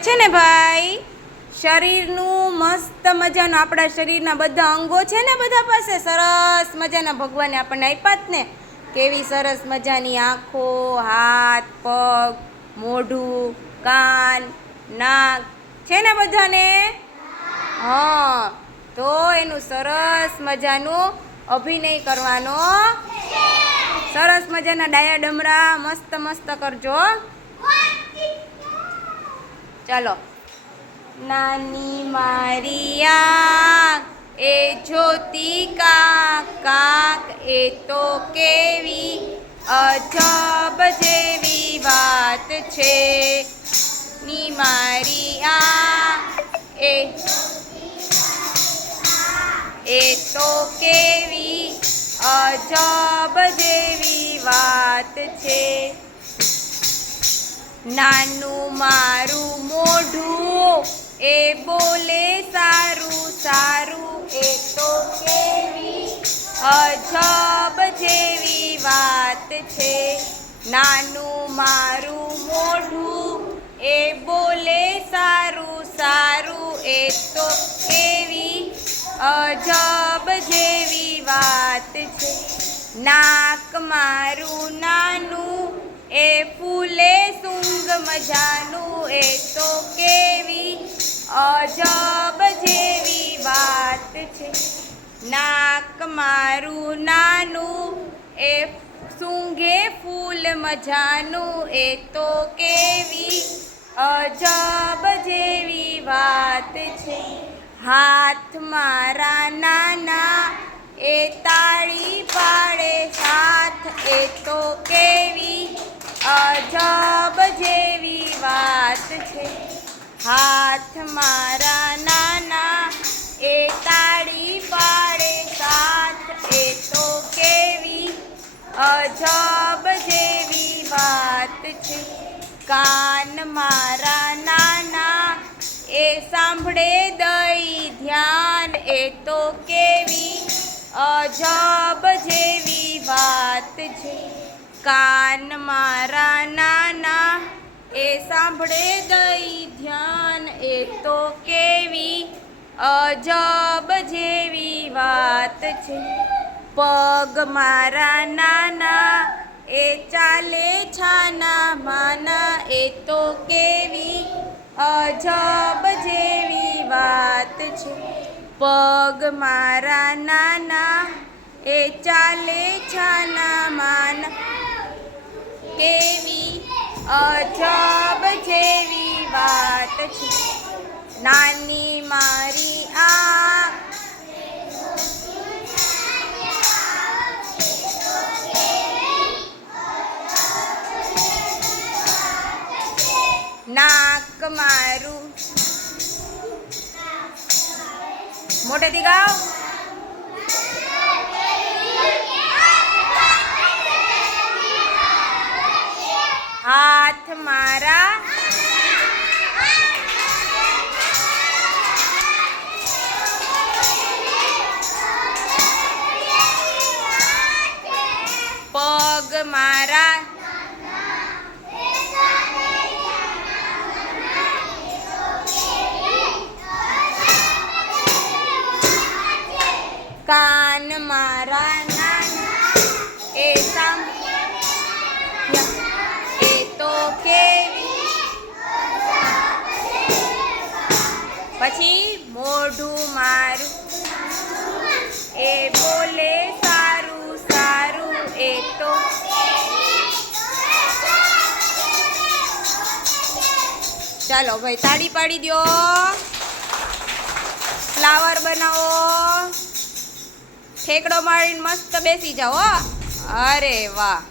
છે ને ભાઈ? શરીરનું મસ્ત મજાનું, આપણા શરીરના બધા અંગો છે ને બધા પાસે. સરસ મજાના ભગવાને આપણને આપ્યા જ ને. કેવી સરસ મજાની આંખો, હાથ, પગ, મોઢું, કાન, નાક. છે ને બધાને? હા. તો એનું સરસ મજાનું અભિનય કરવાનો. સરસ મજાના ડાયા ડમરા મસ્ત મસ્ત કરજો. ચાલો. નાની મારી આંખ, એ જ્યોતિ કાક કાક એ તો કેવી અજબ જેવી વાત છે. ની મારી આંખ, એ એ તો કેવી અજબ જેવી વાત છે. નાનું મારું મોઢું, એ બોલે સારું સારું, એ તો કેવી અજબ જેવી વાત છે. નાનું મારું મોઢું, એ બોલે સારું સારું, એ તો કેવી અજબ જેવી વાત છે. નાક મારું નાનું એ ફૂલે સુંગ મજાનું, એ તો કેવી અજબ જેવી વાત છે. નાક મારું નાનું, એ સૂંઘે ફૂલ મજાનું, એ તો કેવી અજબ જેવી વાત છે. હાથ મારા નાના, એ તાળી પાડે સાથ, એ તો કેવી અજબ જેવી વાત છે. હાથ મારા નાના, એ તાળી પાડે સાથ, એ તો કેવી અજબ જેવી વાત છે. કાન મારા નાના, એ સાંભળે દઈ ધ્યાન, એ તો કેવી અજબ જેવી વાત છે. કાન મારા નાના, એ સાંભળે દઈ ધ્યાન, એ તો કેવી અજબ જેવી વાત છે. પગ મારા નાના, એ ચાલે છાના માના, એ તો કેવી અજબ જેવી વાત છે. પગ મારા નાના, એ ચાલે છાના માના અજબ જેવી વાત છે. નાની મારી આ નાક મારું. મોટેથી ગાઓ. હાથ મારા પગ મારા કાન મારા નાના એ સામ એ તો કેવી પછી મોઢું મારું. એ બોલે, સારું સારું, એ તો. ચાલો ભાઈ, તાળી પાડી દો ફ્લાવર બનાવો. ઠેકડો મારીને મસ્ત બેસી જાઓ. અરે વાહ.